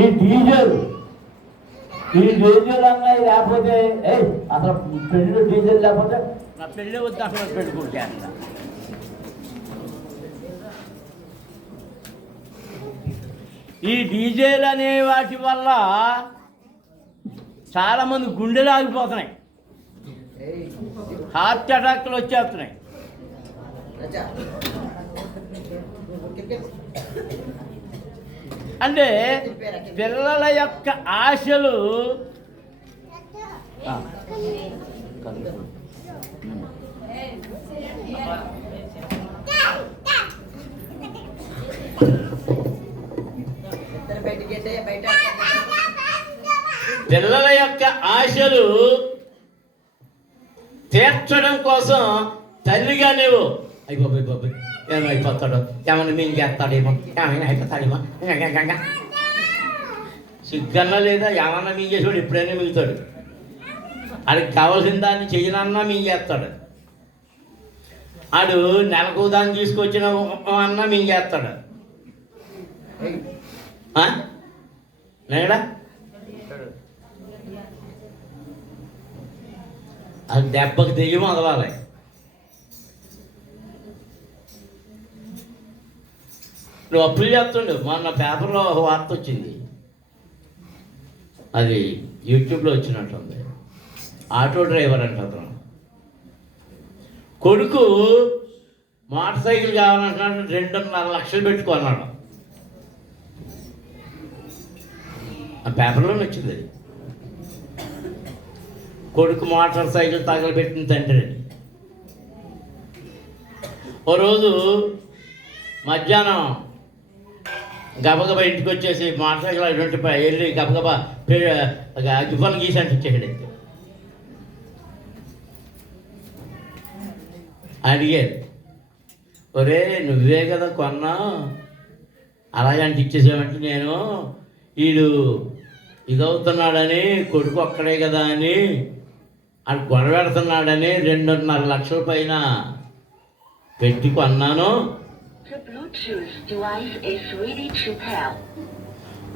ఈ డీజిల్ అన్నది లేకపోతే అసలు పెళ్ళిలో డీజిల్ లేకపోతే నా పెళ్ళి వద్దు అసలు పెట్టుకుంటే అంట. ఈ డీజిల్ అనే వాటి వల్ల చాలామంది గుండెలు ఆగిపోతున్నాయి, హార్ట్ అటాక్లు వచ్చేస్తున్నాయి. అంటే పిల్లల యొక్క ఆశలు పిల్లల యొక్క ఆశలు తీర్చడం కోసం తల్లిగా నీవు అయిపోయి ఏమైపోతాడు, ఏమన్నా మింగేస్తాడేమో, ఏమైనా అయిపోతాడేమో, సిగ్గన్నా లేదా ఏమన్నా మింగేసాడు, ఎప్పుడైనా మిగుతాడు. ఆడికి కావాల్సిన దాన్ని చెయ్యనన్నా మింగేస్తాడు. ఆడు నెలకు దాన్ని తీసుకొచ్చిన అన్నా మింగేస్తాడు. నేడా అది దెబ్బకి దెయ్యం మొదలాలి. నువ్వు అప్పులు చేస్తుండే. మొన్న పేపర్లో ఒక వార్త వచ్చింది, అది యూట్యూబ్లో వచ్చినట్టుంది. ఆటో డ్రైవర్ అంట అతను. కొడుకు మోటార్ సైకిల్ కావాలంటున్నాడు, 2.5 లక్షలు పెట్టుకున్నాడు. ఆ పేపర్లోనే వచ్చింది అది. కొడుకు మోటార్ సైకిల్ తగలబెట్టిన తండ్రి. ఓ రోజు మధ్యాహ్నం గబగబా ఇంటికి వచ్చేసి మోటార్ సైకిల్ అటువంటి వెళ్ళి గబగబా గిఫ్లు గీసి అంటించాడు. అడిగారు, ఒరే నువ్వే కదా కొన్నా, అలాగే అంటించేసామంటే నేను వీడు ఇదవుతున్నాడని, కొడుకు ఒక్కడే కదా అని అది గొడవెడుతున్నాడని 2.5 లక్షల పైన పెట్టి కొన్నాను.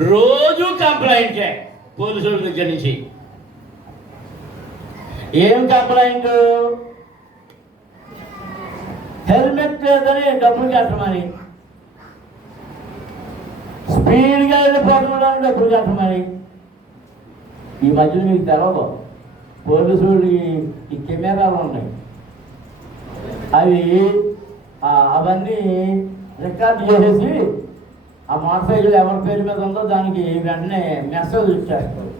రోజు కంప్లైంటే పోలీసుల దగ్గర నుంచి. ఏం కంప్లైంట్? హెల్మెట్ లేదని డబ్బులు కట్టమని, స్పీడ్గా వెళ్ళిపోతున్నాడని డబ్బులు కట్టమని. ఈ మధ్యలో మీకు తెలవదు, పోలీసులు ఈ కెమెరాలు ఉన్నాయి, అవన్నీ రికార్డు చేసేసి ఆ మోటార్ సైకిల్ ఎవరి పేరు మీద ఉందో దానికి వెంటనే మెసేజ్ ఇచ్చేస్తారు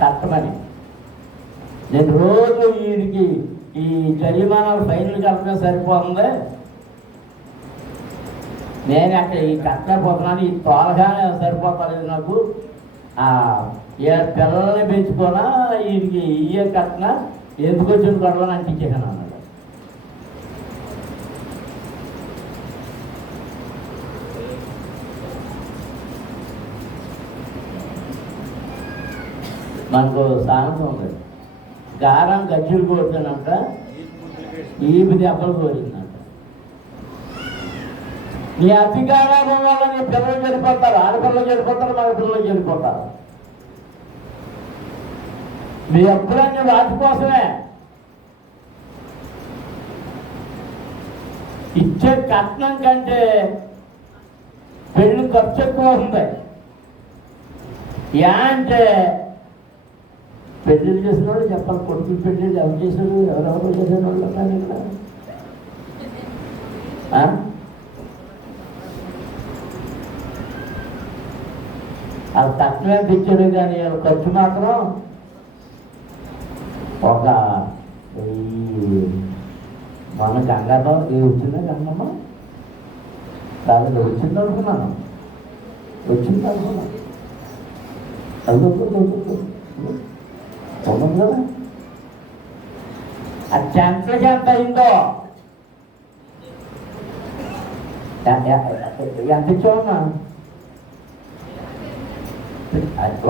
కట్టమని. నేను రోజు వీడికి ఈ జరిమానాలు ఫైన్లు కట్టమే సరిపోతుంది, నేను అక్కడ ఈ కట్టలేకపోతున్నాను, ఈ తోలగానే సరిపోతలేదు నాకు, పిల్లల్ని పెంచుకోనా వీడికి ఇయ్యే కట్టినా ఎందుకు వచ్చిన గొడవని అంటించాను అన్నాడు. మనకు సామెత ఉంది, గారం గజ్జులు కోరుతానంట, ఈపు దెబ్బలు కోరిందంట. నీ అధికారం వల్ల నీ పిల్లలు చనిపోతారు, ఆడపిల్లలు చనిపోతారు, మగ పిల్లలు చనిపోతారు. మీ ఎప్పుడన్నీ వాటి కోసమే. ఇచ్చే కట్నం కంటే పెళ్లి ఖర్చు ఎక్కువ ఉంది. అంటే పెళ్ళిళ్ళు చేసిన వాళ్ళు చెప్పాలి, కొడుకులు పెళ్ళిళ్ళు ఎవరు చేశారు, ఎవరెవరు చేసిన వాళ్ళు కానీ ఇక్కడ అది తక్కువే తెచ్చాడు కానీ ఖర్చు మాత్రం ఒక మన గంగతో ఇది వచ్చిందా గంగమ్మ దాని వచ్చింది అనుకున్నాను, వచ్చింది అనుకున్నాను, అది చూడండి కదా అది చెంతలకి ఎంత అయిందో. ఎంత ఇచ్చావమ్మా?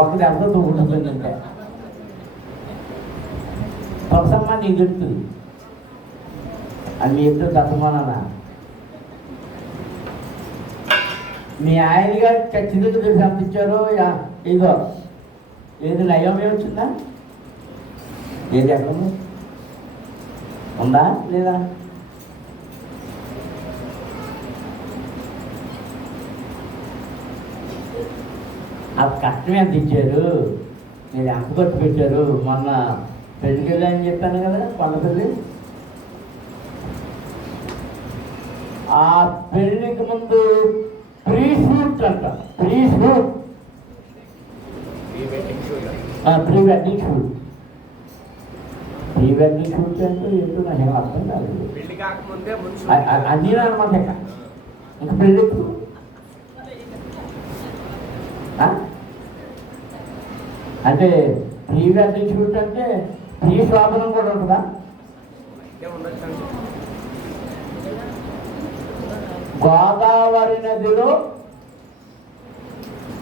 ఒకటి ఎంత ఉంటుంది తొలసమ్మ నీకు చెప్తుంది అని మీ ఇద్దరు దత్తమానా. మీ ఆయన గారు ఖచ్చితంగా తెలిసి ఎంత ఇచ్చారో ఇదో ఏది నయమే వచ్చిందా, ఏది ఎక్కడ ఉందా లేదా? అది కష్టం ఎంత ఇచ్చారు, మీరు ఎంత ఖర్చు పెట్టారు? మొన్న పెళ్ళికి వెళ్ళని చెప్పాను కదా, కొండపల్లి. ఆ పెళ్ళికి ముందు ప్రీ షూట్ అంట, pre shoot, pre wedding shoot. Pre wedding shoot అంటే ఏంటో నాకు అర్థం కాదు. అన్నీ అనమాట ఇంకా పెళ్ళి అంటే ప్రీ వెడ్డింగ్ షూట్ అంటే ప్రీ శోభనం కూడా ఉంటుందా? గోదావరి నదిలో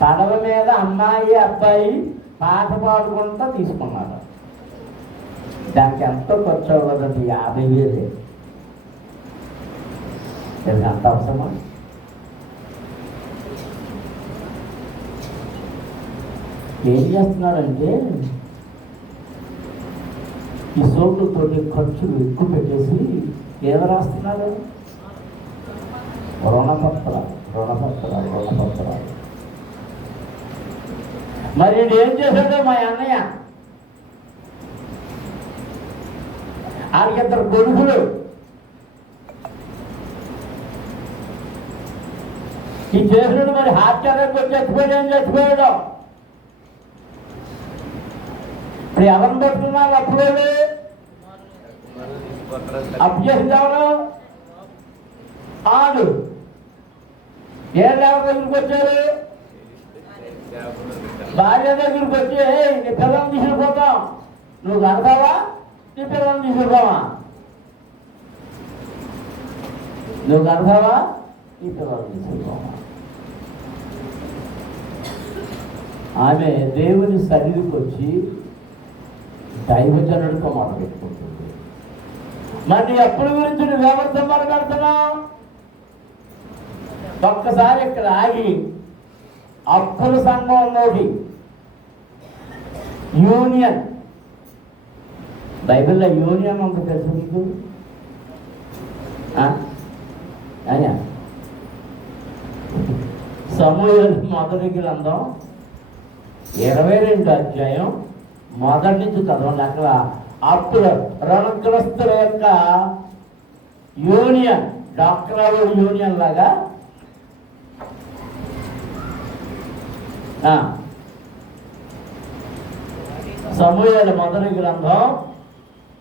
పడవ మీద అమ్మాయి అబ్బాయి పాట పాడుకుంటూ తీసుకున్నారు. దానికి ఎంతో ఖర్చు అవ్వదండి, 50,000. అంత అవసరమా? ఏం చేస్తున్నారంటే ఈ సోపులతోటి ఖర్చులు ఎక్కువ పెట్టేసి ఏదో రాస్తున్నారు, రుణపత్రాలు. మరి ఏం చేశాడో మా అన్నయ్య, ఆడికిద్దరు కొడుకులు, ఈ చేసినాడు. మరి హార్ట్ అటాక్ వచ్చి చచ్చిపోయాడు. ఇప్పుడు ఎవరిని పట్టుకున్నారు? అప్పుడు అప్పు చేసేవారు ఆడు ఎవరి దగ్గరికి వచ్చారు? భార్య దగ్గరికి వచ్చి నీ పిల్లల్ని తీసుకుపోతాం, నువ్వు కడతావా నీ పిల్లల్ని తీసుకుపోవా? నువ్వు కడతావా నీ పిల్లల్ని తీసుకుపోవా? ఆమె దేవుని సన్నిధికి వచ్చి దైవజనుడితో మొదలుపెట్టుకుంటుంది. మరి ఎప్పుడు గురించి నువ్వెవరితో మొదలుపెడుతున్నావు? ఒక్కసారి ఇక్కడ ఆగి అప్పుల సంఘంలోకి యూనియన్. బైబిల్లో యూనియన్ ఉంది తెలుసు మీకు? అయ్యా సమూయేలు మొదటి గ్రంథం 22 అధ్యాయం మొదటి నుంచి చదవండి. అక్కడ అప్పుల రుణగ్రస్తుల యొక్క యూనియన్, డాక్టర్ యూనియన్ లాగా సమూయేలు మొదటి గ్రంథం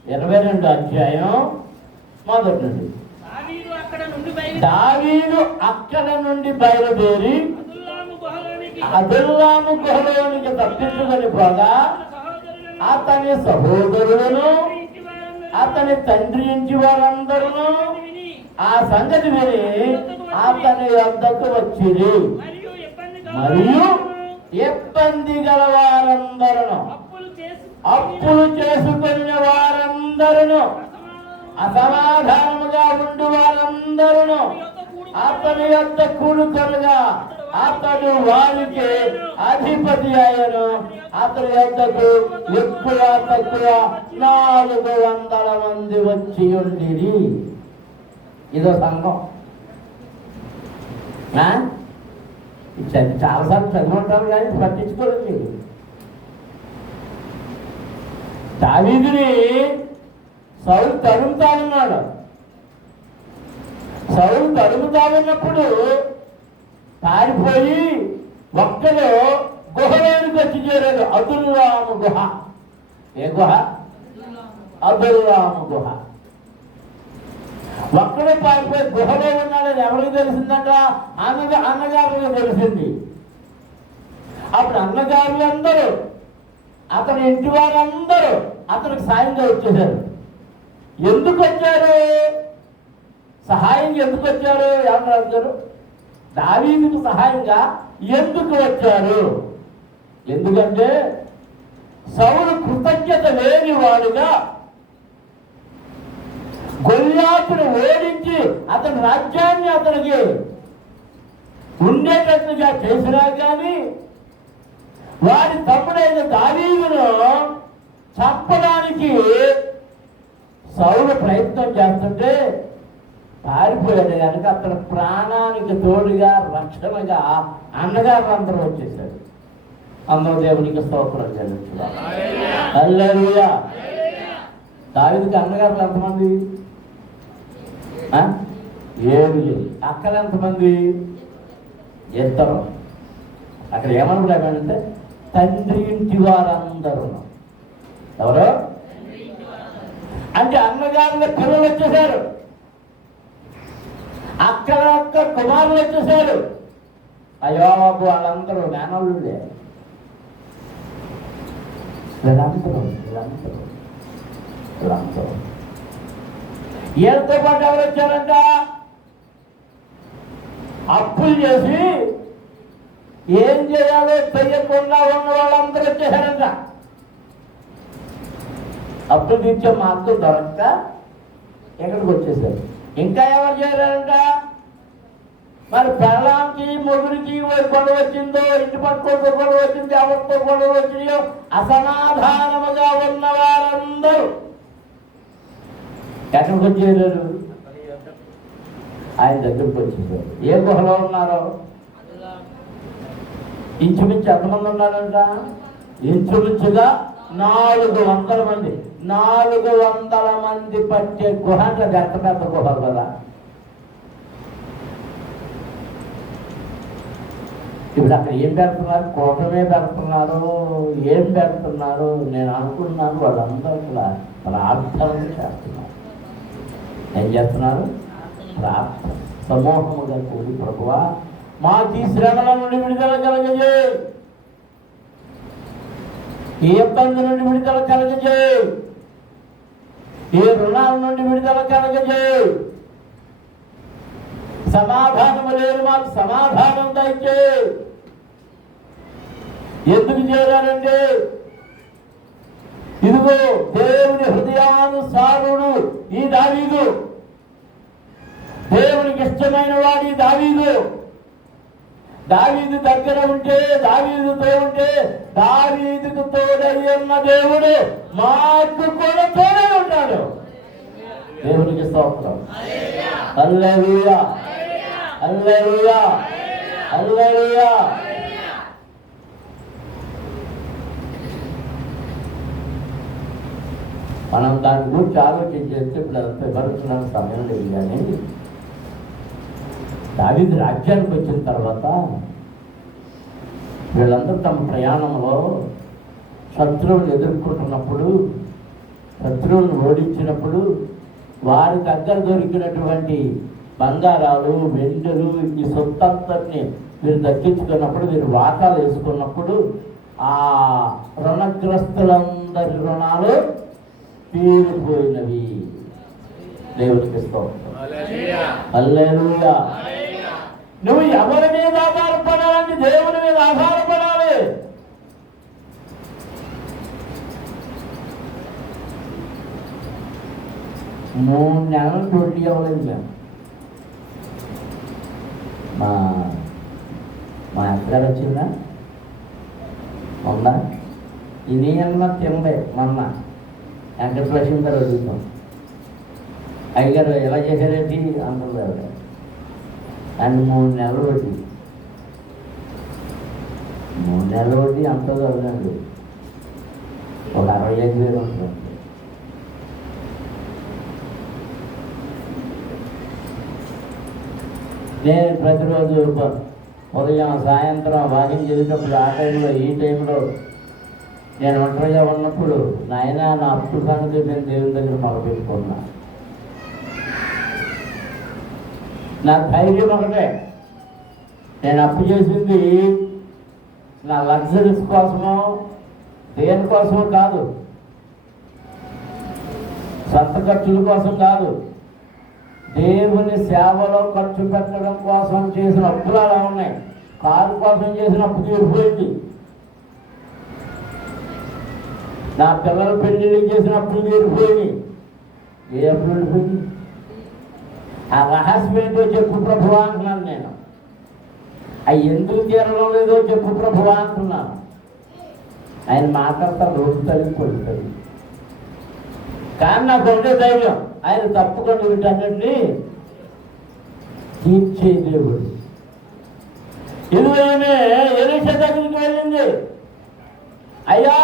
22 అధ్యాయం మొదటి నుండి. దావీదు అక్కడ నుండి బయలుదేరి అదుల్లాము గుహలోనికి తప్పించుకొని పోగా అతని సహోదరులను అతని తండ్రి ఇంటి వారందరూ ఆ సంగతి విని అతని వద్దకు వచ్చిరి. మరియు ఇబ్బంది గల వారందరూ, అప్పులు చేసుకున్న వారందరూ, అసమాధానముగా ఉండు వారందరూ అతని యొక్క కూడుకొనగా అతడు వారికి అధిపతి అయ్యను. అతని యొద్దకు ఎక్కువ తక్కువ 400 మంది వచ్చి ఉండిరి. ఇదో సంఘం. చాలాసార్లు చదువుంటారు కానీ పట్టించుకోలేదు. దావీదుని సౌలు తరుముతా ఉన్నాడు. సౌలు తరుముతా ఉన్నప్పుడు పారిపోయి ఒక్కలో గుహలోనికి వచ్చి చేరాడు. అదుల్లాము గుహ. ఏ గుహ? అదుల్లాము గుహ. ఒక్కడే పారిపోయి గుహలో ఉన్నాడని ఎవరికి తెలిసిందంట? అన్నగారులకు తెలిసింది. అప్పుడు అన్నగారులందరూ, అతని ఇంటి వారందరూ అతనికి సాయంగా వచ్చేసారు. ఎందుకు వచ్చారు? సహాయం ఎందుకు వచ్చారు? ఎవరు రాశారు? దావీదుకు సహాయంగా ఎందుకు వచ్చారు? ఎందుకంటే సౌలు కృతజ్ఞత లేని వాడుగా గొల్యాతును ఓడించి అతని రాజ్యాన్ని అతనికి ఉండేటట్టుగా చేసినా కానీ వారి తమ్ముడైన దావీదును చంపడానికి సౌలు ప్రయత్నం చేస్తుంటే పారిపోయాడు కనుక అతని ప్రాణానికి తోడుగా రక్షణగా అన్నగారు అందరూ వచ్చేసాడు. అందరూ దేవునికి స్తోత్రం చెల్లించుదాం. హల్లెలూయా. దావీదుకి అన్నగారులు ఎంతమంది? 7. అక్కడ ఎంతమంది? 2. అక్కడ ఏమనుకుంటామంటే తండ్రి ఇంటి వారందరూ. ఎవరు? అంటే అన్నగారుల పిల్లలు వచ్చేసారు, అక్కడ కుమారులు వచ్చేసారు. అయ్యో బాబు వాళ్ళందరూ మేనల్లుడే. వీళ్ళందరూ వీళ్ళతో పాటు ఎవరు వచ్చారంట? అప్పులు చేసి ఏం చేయాలో చెయ్యకుండా ఉన్న వాళ్ళందరూ వచ్చేసారంట. అప్పులు తీర్చే మార్గం దొరక్క ఎక్కడికి వచ్చేసారు. ఇంకా ఎవరు చేయాలంట? మరి పెళ్ళాంకి మొగుడికి గొడవ వచ్చిందో, ఇంటి పట్టుకోతో గొడవ వచ్చిందో, ఎవరితో గొడవ వచ్చినాయో అసమాధానముగా ఉన్న వారందరూ ఎక్కడికి వచ్చేసారు? ఆయన దగ్గరికి వచ్చేసారు. ఏ గుహలో ఉన్నారో? ఇంచుమించు ఎంతమంది ఉన్నారంట? ఇంచుమించుగా 400 మంది. 400 మంది పట్టే గుహ అంటే ఎంత పెద్ద గుహ కదా. ఇప్పుడు అక్కడ ఏం పెడుతున్నారు? కోటమే పెడుతున్నారు, ఏం పెడుతున్నారు? నేను అనుకున్నాను వాళ్ళందరూ కూడా ప్రార్థనలు చేస్తున్నారు. ఏం చేస్తున్నారు? ప్రార్థన. సమూహముగా కూడి ప్రభువా మాకు ఈ శ్రమల నుండి విడుదల కలగజేయి, ఏ ఇబ్బంది నుండి విడుదల కలగజేయి, ఏ రుణాల నుండి విడుదల కలగజేయి, సమాధానము లేదు మాకు సమాధానం దయచేయి. ఎందుకు చేయాలంటే ఇదిగో దేవుని హృదయానుసారుడు ఈ దావీదు, దేవునికి ఇష్టమైన వాడి దావీదు. దావీదు దగ్గర ఉంటే, దావీదుతో ఉంటే, దావీదుకు తోడై ఉన్న దేవుడు మాకు కూడా తోడై ఉంటాడు. దేవునికి స్తోత్రం. హల్లెలూయా, హల్లెలూయా, హల్లెలూయా. మనం దాని గురించి ఆలోచించేస్తే ఇప్పుడు అంత వివరించడానికి సమయం లేదు. కానీ దావీదు రాజ్యానికి వచ్చిన తర్వాత వీళ్ళందరూ తమ ప్రయాణంలో శత్రువులు ఎదుర్కొంటున్నప్పుడు, శత్రువులను ఓడించినప్పుడు వారి దగ్గర దొరికినటువంటి బంగారాలు, వెండులు, ఈ సొత్తంతటిని వీరు దక్కించుకున్నప్పుడు, వీరు వాటాలు వేసుకున్నప్పుడు ఆ రుణగ్రస్తులందరి రుణాలు తీరిపోయినవి. దేవునికి స్తోత్రం. హల్లెలూయా. నువ్వు ఎవరి మీద ఆధారపడాలంటే దేవుని మీద ఆధారపడాలి. మూడు నెలలు డ్యూటీ అవ్వలేదు మేము. మా అత్తగారు వచ్చిందా ఉందా? ఇది అన్న తిందే మొన్న వెంకటలక్ష్మి గారు అడుగుతాం, అయ్యగారు ఎలా చేశారేంటి అంటుంది ఆవిడ. అండ్ 3 నెలలు వడ్డీ, 3 నెలల వడ్డీ అంత చదవండి, ఒక 65,000 ఉంటుంది. నేను ప్రతిరోజు ఉదయం సాయంత్రం వాకింగ్ చేసేటప్పుడు ఆ టైంలో, ఈ టైంలో నేను ఒంటరిగా ఉన్నప్పుడు, నాయన నా అప్పు సంగతి నేను దేవుని దగ్గర మొదలుపెట్టుకున్నా. నా ధైర్యం ఒకటే, నేను అప్పు చేసింది నా లగ్జరీస్ కోసమో దేనికోసమో కాదు, సొంత ఖర్చుల కోసం కాదు, దేవుని సేవలో ఖర్చు పెట్టడం కోసం చేసిన అప్పులు అలా ఉన్నాయి. కారు కోసం చేసిన అప్పు తీరిపోయింది. నా పిల్లల పెళ్లిళ్ళకి చేసిన అప్పులు తీరిపోయింది. ఏ అప్పులు వెళ్ళిపోయింది? ఆ రహస్యం ఏంటో చెప్పు ప్రభువా అంటున్నాను నేను. అవి ఎందుకు తీరడం లేదో చెప్పు ప్రభువా అంటున్నాను. ఆయన మాట్లాడతారు, రోజు తల్లి కొడుతుంది. కానీ నాకు ఉండే ధైర్యం, ఆయన తప్పకుండా వీటన్నిటినీ తీర్చే దేవుడు. ఇదివైనా ఎలీషా దగ్గరికి వెళ్ళింది, అయ్యా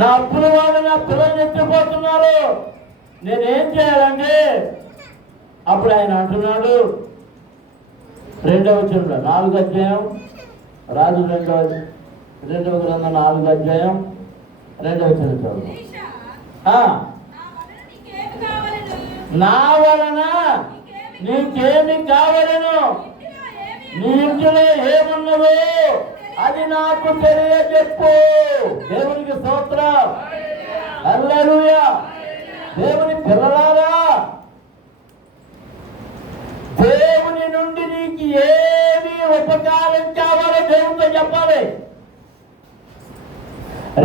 నా అప్పుల వాళ్ళు నా పిల్లలు ఎత్తిపోతున్నారు, నేనేం చేయాలంటే, అప్పుడు ఆయన అంటున్నాడు, 2వ వచనంలో 4వ అధ్యాయం, రాజు 2వ గ్రంథం 4వ అధ్యాయం 2వ వచనం చదువు. నా వలన నీకేమి కావలను, నీ ఇంటిలో ఏమున్నదో అది నాకు తెలియజెప్పు. దేవునికి స్తోత్రం. హల్లెలూయా. దేవుని పిల్లలారా, దేవుని నుండి నీకు ఏమి ఉపకారం కావాలో దేవునితో చెప్పాలి.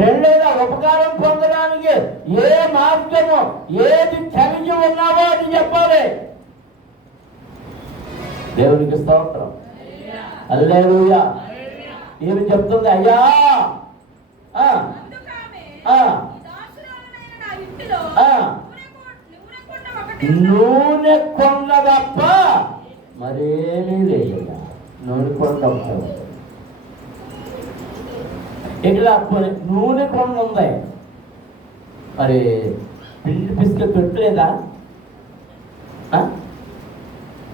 రెండోదా, ఉపకారం పొందడానికి ఏ మార్గము, ఏది కలిగి ఉన్నావో అది చెప్పాలి. దేవునికి స్తోత్రం. హల్లెలూయా. ఏమి చెప్తుంది? అయ్యా నూనె కొండ తప్ప మరేమీ లేదు. నూనె కొండ ఇక్కడ నూనె కొండ ఉంది. మరి పిండి పిసుక పెట్టలేదా?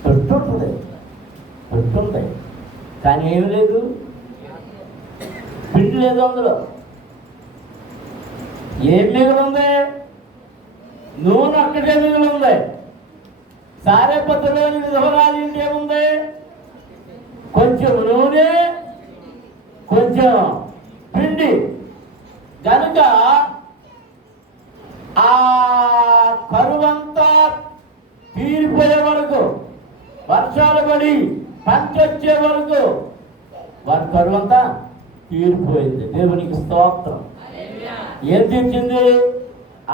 పెట్టుంటుంది, పెట్టుంది, కానీ ఏమి లేదు, పిండి లేదు అందులో. ఏం మిగిలింది? నూనె ఒక్కటే మిగిలింది. సారే పద్ధతిలోని విధవరాలు ఇంకేముంది? కొంచెం నూనె, కొంచెం పిండి. కనుక ఆ కరువంతా తీరిపోయే వరకు, వర్షాలు పడి పంట వచ్చే వరకు వారి కరువంతా తీరిపోయింది. దేవునికి స్తోత్రం. ఏం తెచ్చింది?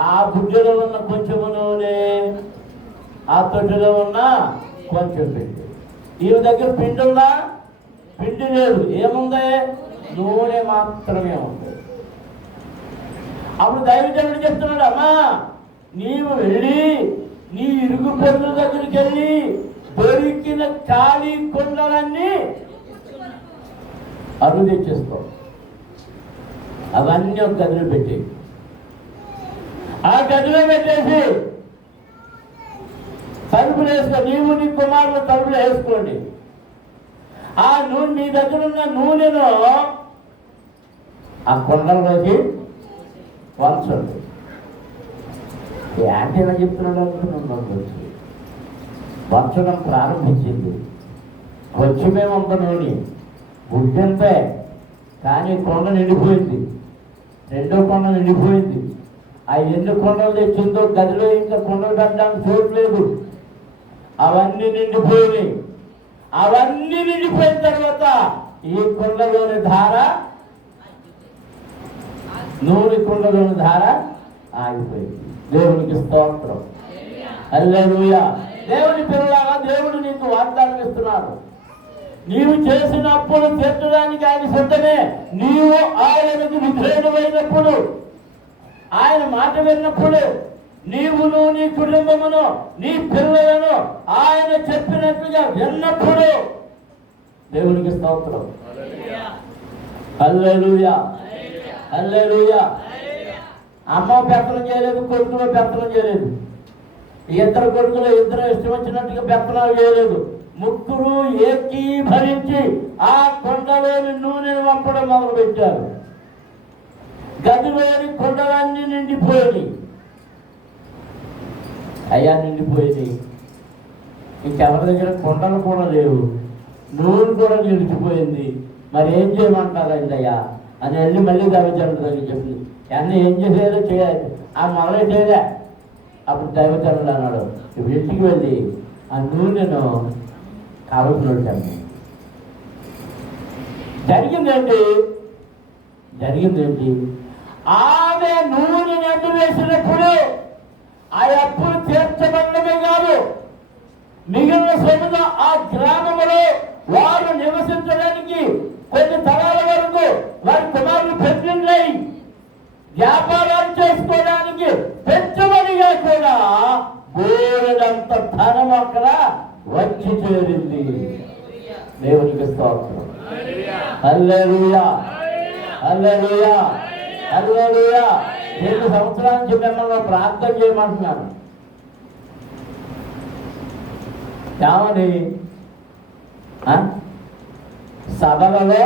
ఆ బుడ్డలో ఉన్న కొంచెము నూనె, ఆ తొట్టులో ఉన్న కొంచెం పిండి. ఈమె దగ్గర పిండి ఉందా? పిండి లేదు. ఏముంది? నూనె మాత్రమే ఉంది. అప్పుడు దైవజనుడు చెప్తున్నాడు, అమ్మా నీవు వెళ్ళి నీ ఇరుగు పొరుల దగ్గరికి వెళ్ళి దొరికిన ఖాళీ కుండలన్నీ అరువు తెచ్చేసుకో, అవన్నీ ఒక గదిలో పెట్టి ఆ గదిలో పెట్టేసి తలుపులు వేసుకో, నీవు నీ కుమారులు తలుపులు వేసుకోండి. ఆ నూనె మీ దగ్గర ఉన్న నూనెను ఆ కుండల్లోకి వంచండి. ఏంటి ఎలా చెప్తున్నాడు అనుకున్నాను. వంచడం ప్రారంభించింది. కొంచెమేమంత నూనె గుడ్డంతే, కానీ కొండ నిండిపోయింది. రెండో కొండ నిండిపోయింది. ఆ ఎన్ని కొండలు తెచ్చిందో గదిలో ఇంకా కొండలు పెట్టడానికి చూడలేదు. అవన్నీ నిండిపోయినాయి. అవన్నీ నిండిపోయిన తర్వాత ఈ కొండలోని ధార, నూనె కుండలోని ధార ఆగిపోయింది. దేవునికి స్తోత్రం, హల్లెలూయా. దేవుని పిల్లలారా, దేవుడు నీకు వాగ్దానం ఇస్తున్నాడు. నీవు చేసినప్పుడు తీర్చడానికి ఆయన సిద్ధమే. నీవు ఆయనకు విధేయుడైనప్పుడు, ఆయన మాట విన్నప్పుడు, నీవును నీ కుటుంబమును నీ పిల్లలను ఆయన చెప్పినట్లుగా విన్నప్పుడు, దేవునికి స్తోత్రం, హల్లెలూయా, హల్లెలూయా. అమ్మ పెత్తనం చేయలేదు, కొడుకులో పెత్తనం చేయలేదు. ఇద్దరు కొడుకులు ఇద్దరు ఇష్టం వచ్చినట్టుగా పెత్తనాలు చేయలేదు. ముగ్గురు ఏకీభవించి ఆ కొండలోని నూనెను వంపడం మొదలు పెట్టారు. గదిలోని కొండలన్నీ నిండిపోయి, అయ్యా నిండిపోయింది. ఇంకెవరి దగ్గర కొండలు కూడా లేవు, నూనె కూడా నిలిచిపోయింది. మరి ఏం చేయమంటారండి అయ్యా అని వెళ్ళి మళ్ళీ దైవజనుడి దగ్గర చెప్పి, అన్నీ ఏం చేసేదో చేయాలి. ఆ మొదలై చేయలే. అప్పుడు దైవజనుడు అన్నాడు, ఇంటికి వెళ్ళి ఆ నూనెను కావలసినట్టు. జరిగిందేంటి? ఆమె నూనె నడ్డు వేసినప్పుడు ఆ అప్పులు తీర్చబడమే కాదు, మిగిలిన సొమ్మున ఆ గ్రామంలో వారు నివసించడానికి కొన్ని తరాల వరకు వారి కుమారులు పెంచున్నాయి. వ్యాపారాలు చేసుకోవడానికి పెంచబడిగా కూడా బోలెడంత ధనం అక్కడ వచ్చి చేరింది. దేవునికి స్తోత్రం, హల్లెలూయా, హల్లెలూయా, హల్లెలూయా. 2 సంవత్సరాల నుంచి మిమ్మల్ని ప్రార్థన చేయమంటున్నాను. ఏమని? సభలలో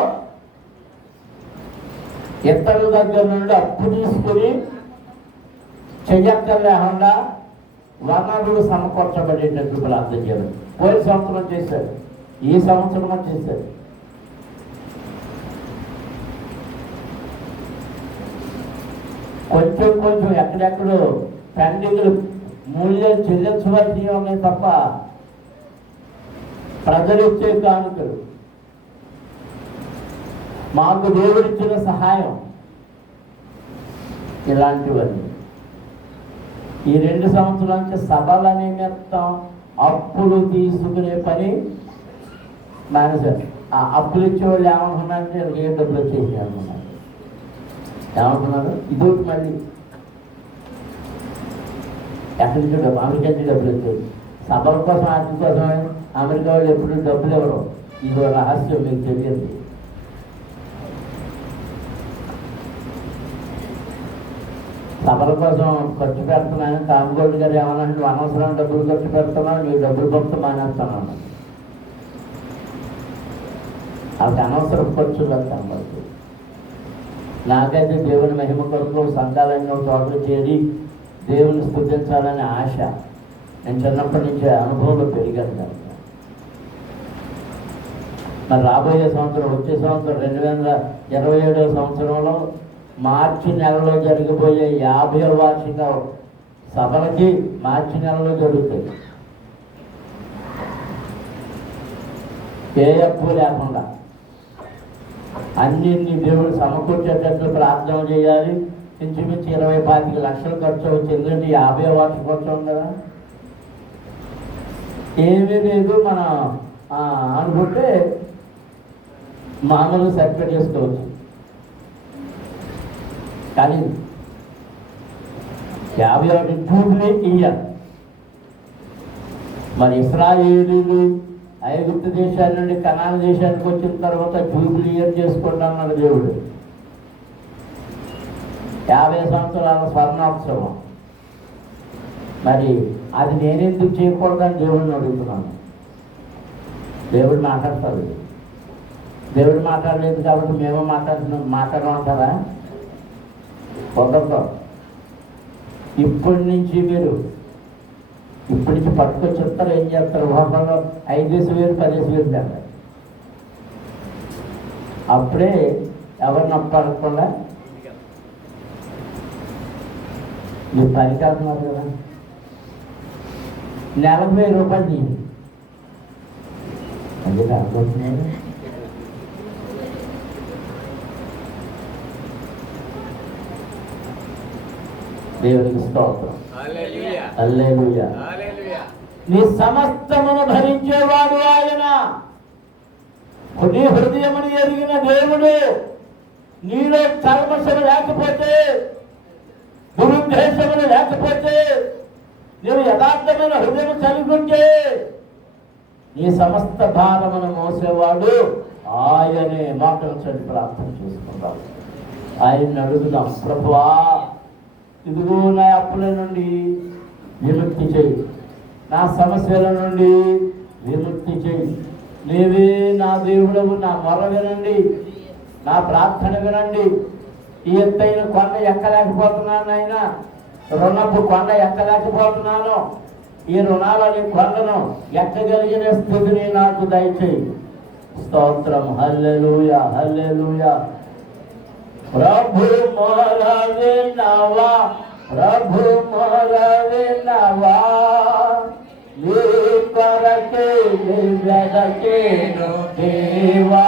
ఇతరుల దగ్గర నుండి అప్పు తీసుకుని చెయ్యక్కర్లేకుండా వనరులు సమకూర్చబడేటట్టు ప్రార్థన చేయడం. పోయిన సంవత్సరం చేశారు, ఈ సంవత్సరం చేశారు. కొంచెం కొంచెం ఎక్కడెక్కడో పెండింగ్లు మూల్యాలు చెల్లించవలసి ఉన్నాయి తప్ప ప్రజలు ఇచ్చే కానుకలు, మాకు దేవుడిచ్చిన సహాయం, ఇలాంటివన్నీ ఈ 2 సంవత్సరాల నుంచి సభల నిమిత్తం అప్పులు తీసుకునే పని మానేశారు. ఆ అప్పులు ఇచ్చేవాళ్ళు ఏమనుకున్నారంటే ఏ డబ్బులు వచ్చేసి అనుకున్నారు. ఏమనుకున్నారు? ఇదొకటి మళ్ళీ ఎక్కడి నుంచి డబ్బు, అమెరికా నుంచి డబ్బులు వచ్చాయి. సభల కోసం ఆర్థిక కోసమే అమెరికా వాళ్ళు ఎప్పుడు డబ్బులు ఇవ్వడం. ఇదో రహస్యం మీకు తెలియదు. సభల కోసం ఖర్చు పెడుతున్నాను. కామగోల్డ్ గారు ఏమన్నా, నువ్వు అనవసరం డబ్బులు ఖర్చు పెడుతున్నావు, నీకు డబ్బులు పంపుతూ మానేస్తున్నాను. అది అనవసరం ఖర్చులు కనబడుతుంది. నాకైతే దేవుని మహిమ కొరకు సంఘాలన్నీ చోట్ల చేరి దేవుని స్తుతించాలనే ఆశ. నేను చిన్నప్పటి నుంచి అనుభవంలో పెరిగాను కనుక. మరి రాబోయే సంవత్సరం, వచ్చే సంవత్సరం 2027వ సంవత్సరంలో మార్చి నెలలో జరిగిపోయే 50వ వార్షిక సభలకి మార్చి నెలలో జరుగుతాయి. ఏ అప్పు లేకుండా అన్నింటినీ దేవుడు సమకూర్చేటట్లు ప్రార్థన చేయాలి. ఇంచుమించు 20-25 లక్షలు ఖర్చు వచ్చి, ఎందుకంటే 50వ వార్షికోత్సవం కదా. ఏమీ లేదు, మన అనుకుంటే మామూలు సర్టిఫికేట్ చేసుకోవచ్చు. కానీ 51 జూబ్లీ ఇయ్యాలి. మరి ఇశ్రాయేలీలు ఐగుప్తు దేశాల నుండి కనాను దేశానికి వచ్చిన తర్వాత జూబ్లీ ఇయర్ చేసుకోండి అన్నాడు దేవుడు. 50 సంవత్సరాల స్వర్ణోత్సవం. మరి అది నేనెందుకు చేయకూడదని దేవుడిని అడుగుతున్నాను. దేవుడు మాట్లాడతాడు. దేవుడు మాట్లాడలేదు కాబట్టి మేము మాట్లాడమంటారా? కుదరదు. ఇప్పటి నుంచి పట్టుకొచ్చేస్తారు. ఏం చేస్తారు? లోకంలో 5,000 10,000 దాకా. అప్పుడే ఎవరిని అప్పడకుండా మీరు పని కాదున్నారు కదా. నెలకు 1000 రూపాయలు తీయండి. అదే అనుకుంటున్నాను. దేవునికి స్తోత్రం. హల్లెలూయా. నీ సమస్తమును భరించేవాడు ఆయన. నీ హృదయమును ఎరిగిన దేవుడు. నీలో కల్మషం లేకపోతే, దురుద్దేశములు లేకపోతే, నీవు యథార్థమైన హృదయం కలిగి ఉంటే నీ సమస్త భారమును మోసేవాడు ఆయనే. మాటలు చదివి ప్రార్థన చేసుకుంటాం. ఆయన్ని అడుగుదాం, ప్రభువా ఇదిగో నా అప్పుల నుండి విముక్తి చేయి, నా సమస్యల నుండి విముక్తి చేయి. నీవే నా దేవుడవు. నా మొర వినండి, నా ప్రార్థన వినండి. ఈ ఎత్తైన కొండ ఎక్కలేకపోతున్నాను నాయన. రుణపు కొండ ఎక్కలేకపోతున్నాను. ఈ రుణాలని కొండను ఎక్కగలిగిన స్థితిని నాకు దయచేయి. స్తోత్రం. హల్లెలూయా, హల్లెలూయా. ప్రభు మొర వినవా, ప్రభు మొర వినవా, నీ కొరకే వెదకేను దేవా.